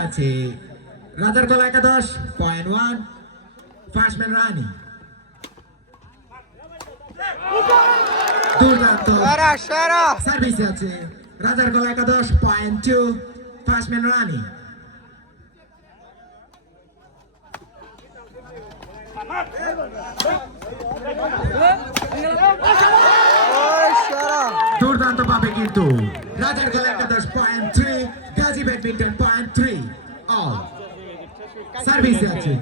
আছে রাজার কলা একাদশ পয়েন্ট ওয়ান ফার্স্টম্যান রানি দুর্দান্ত সার্ভিস আছে রাজার কলা একাদশ পয়েন্ট টু ফার্স্টম্যান রানি দুর্দান্ত পাবে কিন্তু রাজার কলা একাদশ point three Gazi badminton point three all service আছে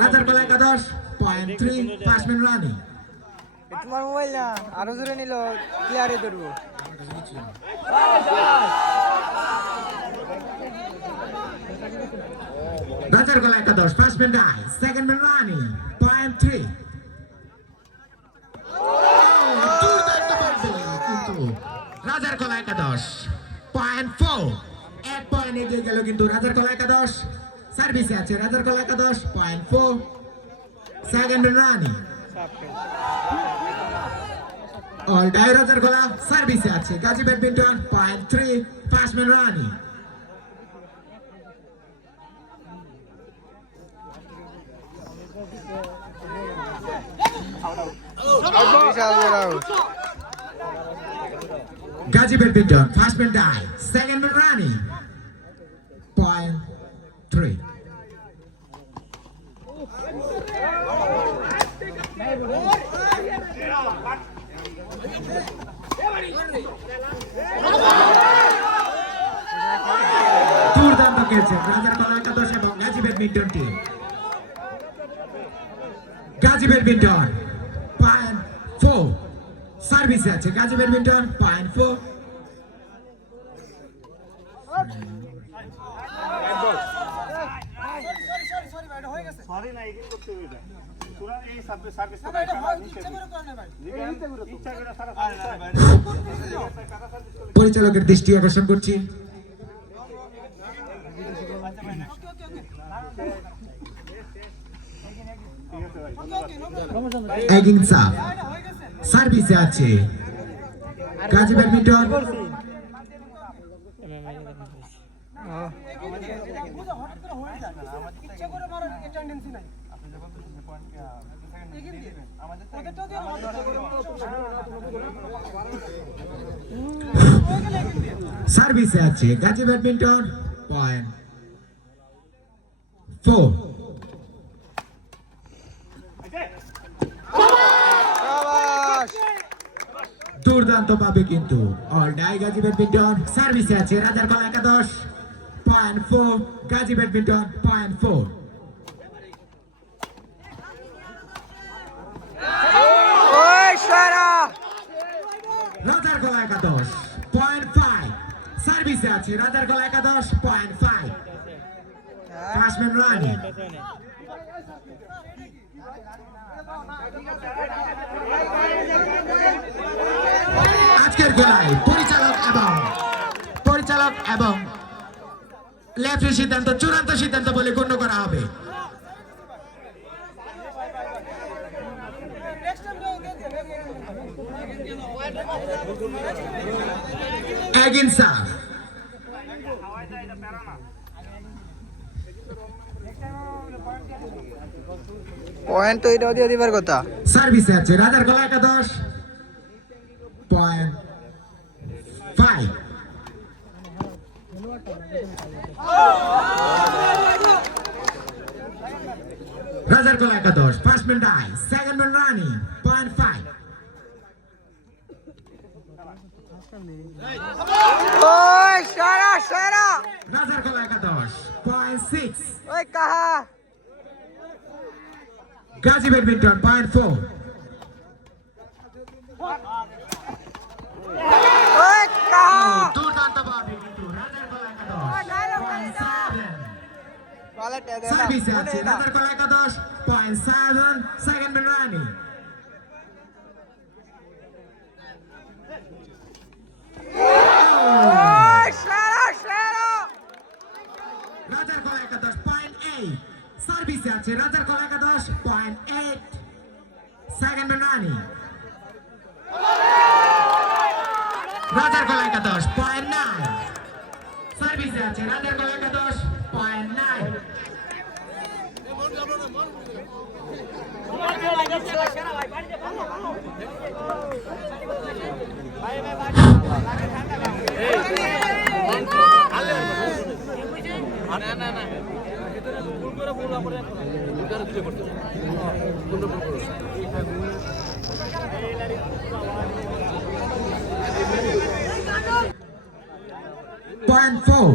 রাজার কলা একাদশ পয়েন্ট থ্রি ফার্স্টম্যান রানি তোমার মোবাইল না আরো জোরে নিল ক্লিয়ারে ধরবো রাজার কলা একাদশ ফার্স্টম্যান রাই সেকেন্ড ম্যান রানি পয়েন্ট থ্রি কিন্তু রাজার কলা একাদশ পয়েন্ট ফোর এক পয়েন্ট এগিয়ে গেল কিন্তু রাজার কলা একাদশ সার্ভিসে আছে রাজার কলা একাদশ পয়েন্ট ফোর সেকেন্ড ম্যান রানি অল টাই রাজার কলা সার্ভিসে আছে Gazi badminton point three first man রানি Gaji Badminton, first man die, second man running, point three. দুর্দান্ত খেলছে রাজার কলা একাদশ এবং Gazi badminton team Gazi badminton point four সার্ভিসে আছে গাজী ব্যাডমিন্টন পয়েন্ট ফোর পরিচালকের দৃষ্টি আকর্ষণ করছি সার্ভিসে আছে গাজী ব্যাডমিন্টন সার্ভিসে আছে গাজী ব্যাডমিন্টন পয়েন্ট ফোর দুর্দান্ত পাবে কিন্তু অল ডাই গাজী ব্যাডমিন্টন সার্ভিসে আছে রাজার কলা একাদশ point four Gazi badminton point four রাজার কলা একাদশ পয়েন্ট ফাইভ সার্ভিসে আছে রাজার কলা একাদশ পয়েন্ট ফাইভ ফার্স্টম্যান রানি আজকের খেলায় পরিচালক এবং লেফারির সিদ্ধান্ত চূড়ান্ত সিদ্ধান্ত বলে গণ্য করা হবে পয়েন্ট তো এটাও দিয়ে দিবার কথা সার্ভিসে আছে রাজার কলা একাদশ পয়েন্ট ফাইভ রাজার কলা একাদশ ফার্স্টম্যান ডাই সেকেন্ড ম্যান রানি পয়েন্ট ফাইভ রাজার কলা একাদশ point six Gazi badminton point four দুর্দান্ত পাবে কিন্তু রাজার কলা একাদশ পয়েন্ট সেভেন সার্ভিসে আছে রাজার কলা একাদশ পয়েন্ট সেভেন সেকেন্ড ম্যান রানি রাজার কলা একাদশ পয়েন্ট এইট সার্ভিসে আছে রাজার কলা একাদশ পয়েন্ট এইট সেকেন্ড ম্যান রানি রাজার কলা একাদশ পয়েন্ট নাইন সার্ভিসে আছে রাজার কলা একাদশ পয়েন্ট 9 পয়েন্ট 4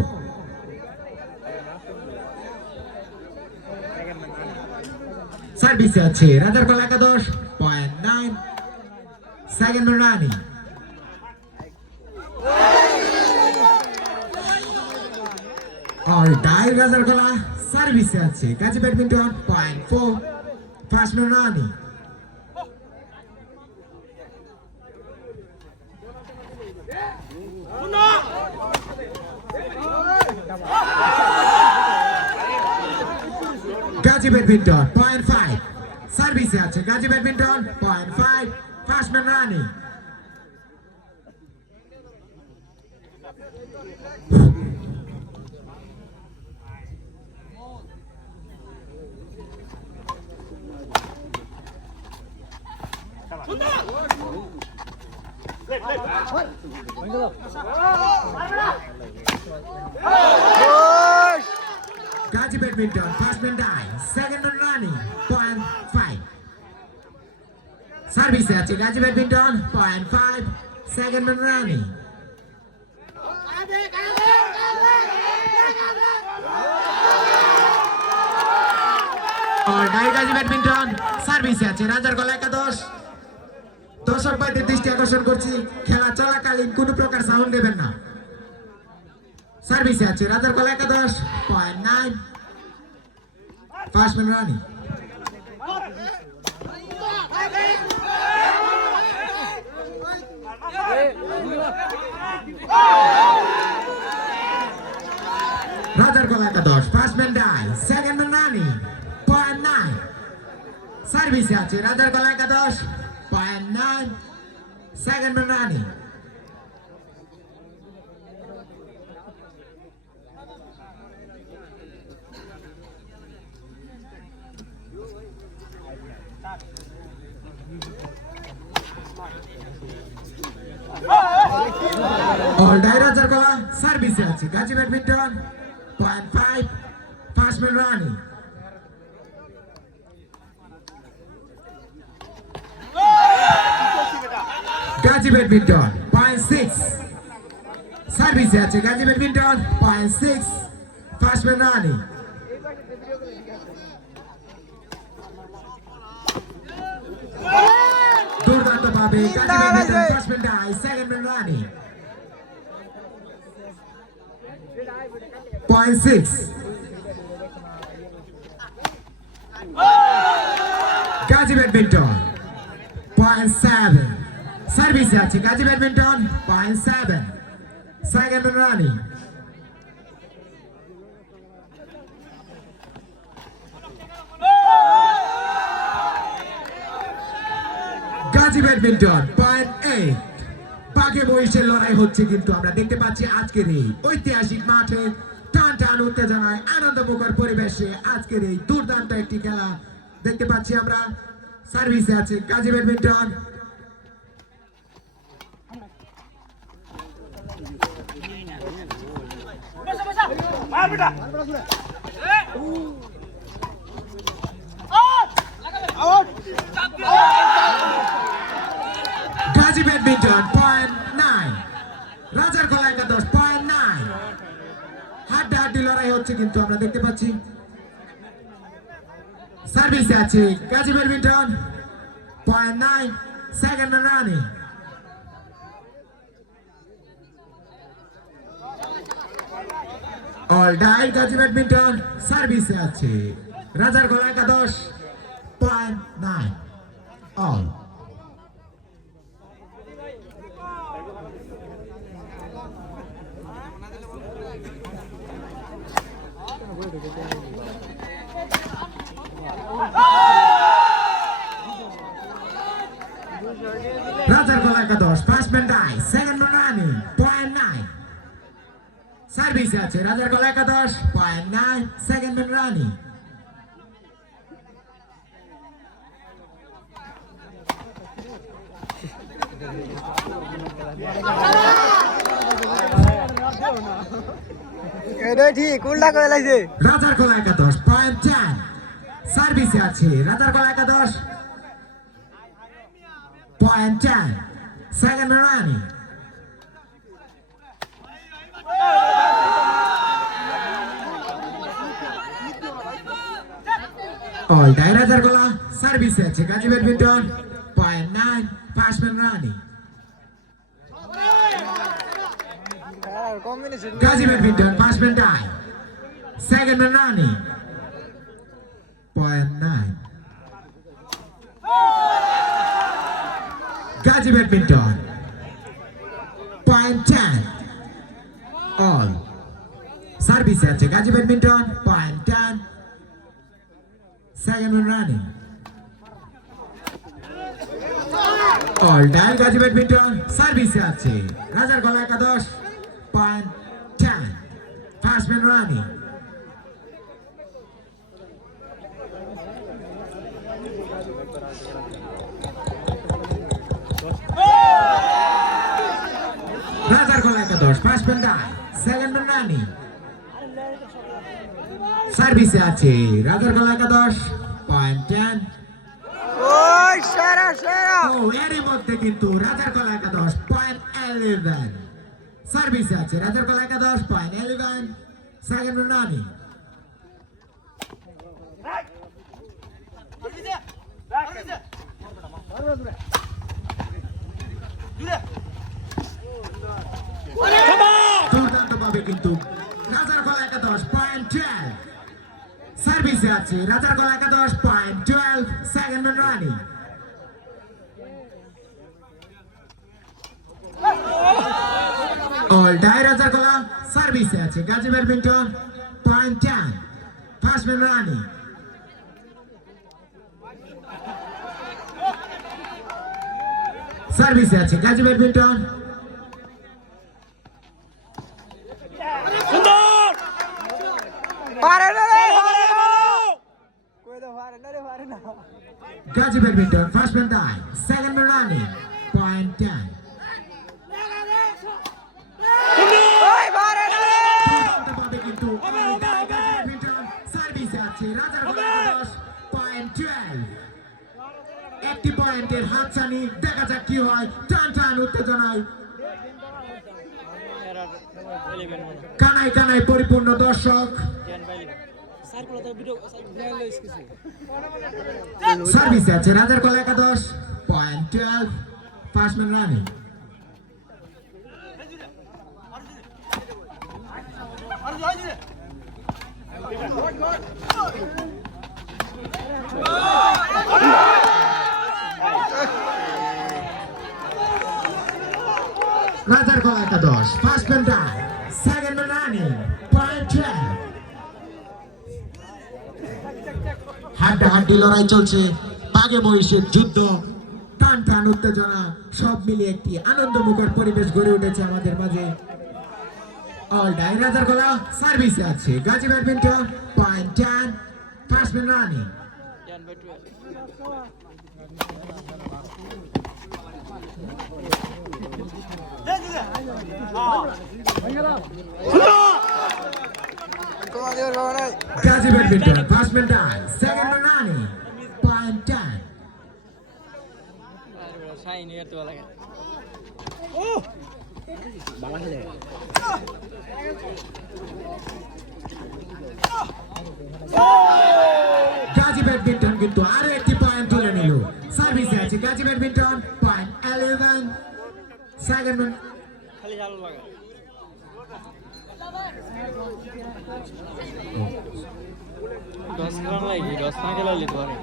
সার্ভিসে আছে রাজার কলা একাদশ পয়েন্ট 9 সেকেন্ড রানি और डाई राजार कला सर्विस আছে গাজী ব্যাডমিন্টন পয়েন্ট 4 ফার্স্ট রানি গাজী ব্যাডমিন্টন পয়েন্ট 5 সার্ভিসে আছে গাজী ব্যাডমিন্টন পয়েন্ট 5 ফার্স্ট রানি Gazi badminton first man die second man রানি পয়েন্ট 5 সার্ভিসে আছে Gazi badminton point 5 second man রানি और डाई গাজী ব্যাডমিন্টন সার্ভিসে আছে রাজার কলা একাদশ দর্শক ভাইদের দৃষ্টি আকর্ষণ করছি খেলা চলাকালীন কোনো প্রকার সাউন্ড দেবেন না সার্ভিসে আছে রাজার কলা একাদশ পয়েন্ট 9 ফার্স্ট ম্যান রানি রাজার কলা একাদশ first man die second man রানি পয়েন্ট 9 সার্ভিসে আছে রাজার কলা একাদশ পয়েন্ট 9 সেকেন্ড ম্যান রানি और डाई राजार कला सर्विस আছে Gazi badminton point 5 first man রানি গাজী ব্যাডমিন্টন পয়েন্ট 6 সার্ভিস আছে Gazi badminton point 6 first man রানি দুর্দান্ত ভাবে Gazi badminton first man die second man রানি point 6 Gazi badminton point 7 service আছে গাজী ব্যাডমিন্টন পয়েন্ট 7 সেকেন্ড রানি গাজী ব্যাডমিন্টন পয়েন্ট 8 বাঘে মহিষের লড়াই হচ্ছে কিন্তু আমরা দেখতে পাচ্ছি আজকের এই ঐতিহাসিক মাঠে টান টান উত্তেজনায় আনন্দমুখর পরিবেশে আজকের এই দুর্দান্ত একটি খেলা দেখতে পাচ্ছি আমরা সার্ভিসে আছে Gazi badminton Gazi badminton point 9 রাজার কলা একাদশ পয়েন্ট 9 হাড্ডাহাড্ডি লড়াই হচ্ছে কিন্তু আমরা দেখতে পাচ্ছি সার্ভিসে আছে গাজী ব্যাডমিন্টন পয়েন্ট 9 সেকেন্ড রানি অল ডাই গাজী ব্যাডমিন্টন সার্ভিসে আছে রাজার কলা একাদশ পয়েন্ট 9 অল রাজার কলা একাদশ ফার্স্ট ম্যান ডাই সেকেন্ড রানি পয়েন্ট 9 সার্ভিসে আছে রাজার কলা একাদশ পয়েন্ট 9 সেকেন্ড ম্যান রানি এটাই ঠিক উল্টা করে লাগছে রাজার কলা একাদশ পয়েন্ট 10 সার্ভিসে আছে রাজার কলা একাদশ পয়েন্ট 10 সেকেন্ড ম্যান রানি All die রাজার কলা সার্ভিসে আছে Gazi badminton point 9 first man রানি combination Gazi badminton first man die second man রানি point 9 Gazi badminton point 10 all সার্ভিসে আছে Gazi badminton point 10 second man রানি অল ডাই গাজী ব্যাডমিন্টন সার্ভিসে আছে রাজার গলা একাদশ পয়েন্ট 10 ফার্স্ট ম্যান রানি রাজার গলা একাদশ first man die second man রানি সার্ভিসে আছে রাজার গলা একাদশ পয়েন্ট 10 ওই সেরা সেরা ও এরই মধ্যে কিন্তু রাজার কলা একাদশ পয়েন্ট 11 সার্ভিসে আছে রাজার কলা একাদশ পয়েন্ট 11 সেকেন্ড রানি দুর্দান্ত ভাবে কিন্তু রাজার কলা একাদশ পয়েন্ট 12 সার্ভিসে আছে রাজার কলা একাদশ পয়েন্ট 12 সেকেন্ড রানি অল ডাই রাজার কলা সার্ভিসে আছে Gazi badminton point 10 first man রানি সার্ভিসে আছে গাজী ব্যাডমিন্টন পারে না রে কই তো পারে না রে পারে না Gazi badminton first man die second man রানি পয়েন্ট 10 ওই পারে না রে দুর্দান্তভাবে কিন্তু ব্যাডমিন্টন সার্ভিসে আছে রাজার কলা একাদশ পয়েন্ট 12 একটি পয়েন্টের হাতছানি দেখা যাক কি হয় টান টান উত্তেজনায় কানাই কানাই পরিপূর্ণ দর্শক সার্ভিসে আছে রাজার কলা একাদশ পয়েন্ট 12 ফার্স্ট ম্যান রানি রাজার কলা একাদশ first man die second man রানি পয়েন্ট 12 হাড্ডাহাড্ডি লড়াই চলছে বাঘে মহিষের যুদ্ধ টান টান উত্তেজনা সব মিলিয়ে একটি আনন্দমুখর পরিবেশ গড়ে উঠেছে আমাদের মাঝে অল ডাই রাজার গলা সার্ভিসে আছে Gazi badminton point 10 first man রানি তোমাদের বাবা নাই Gazi badminton first man die second man রানি পয়েন্ট 10 শাইনি এত লাগে গাজী ব্যাডমিন্টন কিন্তু আরো একটি পয়েন্ট তুলে নিল সার্ভিসে আছে Gazi badminton point 11 second man খালি চালু লাগে দশ রান লাগি 10 না খেলা লিতে পারে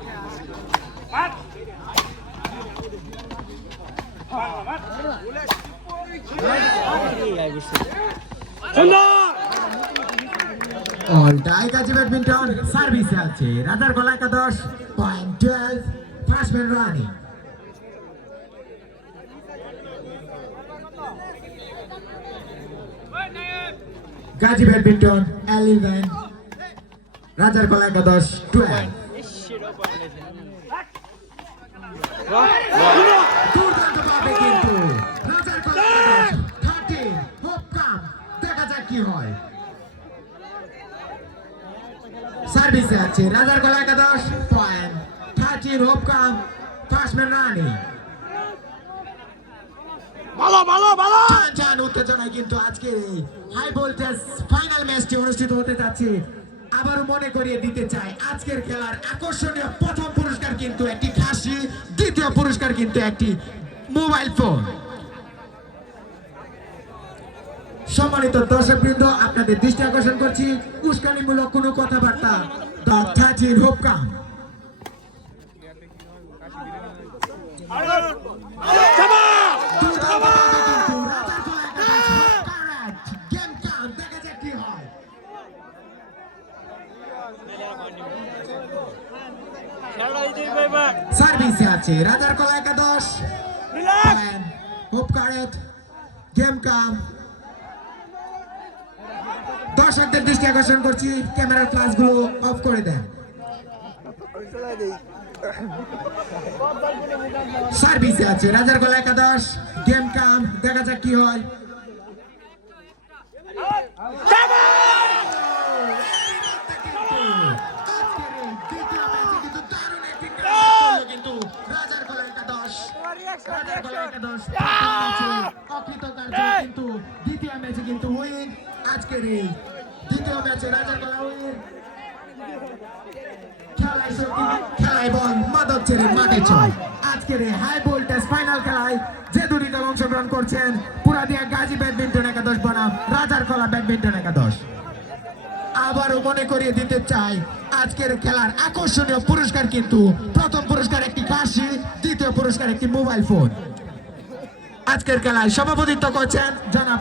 অল ডাই গাজী ব্যাডমিন্টন সার্ভিসে আছে রাজার গলা একাদশ পয়েন্ট 12 ফার্স্ট ম্যান রানি গাজী ব্যাডমিন্টন 11, রাজার কলা একাদশ 12। দুর্দান্ত পাবে কিন্তু রাজার কলা একাদশ 13, হোপ কাম, দেখা যাক কি হয়। সার্ভিসে আছে রাজার কলা একাদশ পয়েন্ট 13, হোপ কাম, ফার্স্ট ম্যান রানি। টান উত্তেজনায় কিন্তু আজকে হাই ভোল্টেজ ফাইনাল ম্যাচটি অনুষ্ঠিত হতে যাচ্ছে। আবারও মনে করিয়ে দিতে চাই আজকের খেলার আকর্ষণীয় প্রথম পুরস্কার কিন্তু একটি খাসি, দ্বিতীয় পুরস্কার কিন্তু একটি মোবাইল ফোন। সম্মানিত দর্শকবৃন্দ, আপনাদের দৃষ্টি আকর্ষণ করছি উস্কানিমূলক কোনো কথাবার্তা 13, হোপ কাম। সার্ভিসে আছে রাজার কলা একাদশ পয়েন্ট, হোপ কারেক্ট, গেম কাম। দর্শকদের দৃষ্টি আকর্ষণ করছি ক্যামেরার ফ্ল্যাশগুলো অফ করে দেন। সার্ভিসে আছে রাজার কলা একাদশ, গেম কাম, দেখা যাক কি হয়। কিন্তু রাজার কলা একাদশ অকৃতকার্য, কিন্তু দ্বিতীয় ম্যাচে কিন্তু উইন। আজকের এই দ্বিতীয় ম্যাচে রাজার কলা উইন। খেলায় বল মাদক ছেড়ে মাঠে চল। আজকের এই হাই ভোল্টেজ ফাইনাল খেলায় যে দুটি দল অংশগ্রহণ করছেন পুরাদিয়া গাজী ব্যাডমিন্টন একাদশ বনাম রাজার কলা ব্যাডমিন্টন একাদশ। আবারও মনে করিয়ে দিতে চাই আজকের খেলার আকর্ষণীয় পুরস্কার কিন্তু প্রথম পুরস্কার একটি খাসি, দ্বিতীয় পুরস্কার একটি মোবাইল ফোন। আজকের খেলায় সভাপতিত্ব করছেন জনাব